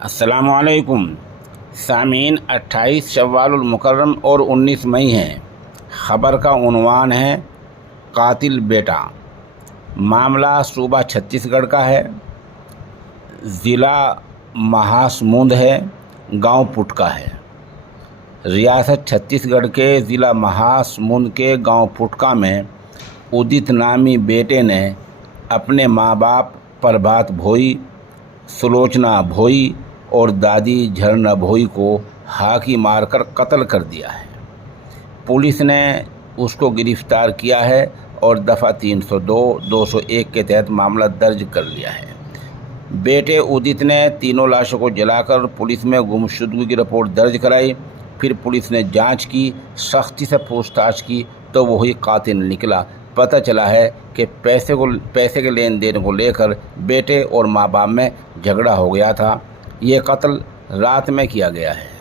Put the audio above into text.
السلام علیکم سامعین، 28 شوال المکرم اور 19 مئی ہے۔ خبر کا عنوان ہے قاتل بیٹا۔ معاملہ صوبہ چھتیس گڑھ کا ہے، ضلع مہاسموند ہے، گاؤں پٹکا ہے۔ ریاست چھتیس گڑھ کے ضلع مہاسموند کے گاؤں پٹکا میں ادت نامی بیٹے نے اپنے ماں باپ پربھات بھوئی، سلوچنا بھوئی اور دادی جھرنا بھوئی کو ہاکی مار کر قتل کر دیا ہے۔ پولیس نے اس کو گرفتار کیا ہے اور دفعہ 302، 201 کے تحت معاملہ درج کر لیا ہے۔ بیٹے ادت نے تینوں لاشوں کو جلا کر پولیس میں گمشدگی کی رپورٹ درج کرائی۔ پھر پولیس نے جانچ کی، سختی سے پوچھ تاچھ کی تو وہی قاتل نکلا۔ پتہ چلا ہے کہ پیسے کے لین دین کو لے کر بیٹے اور ماں باپ میں جھگڑا ہو گیا تھا۔ یہ قتل رات میں کیا گیا ہے۔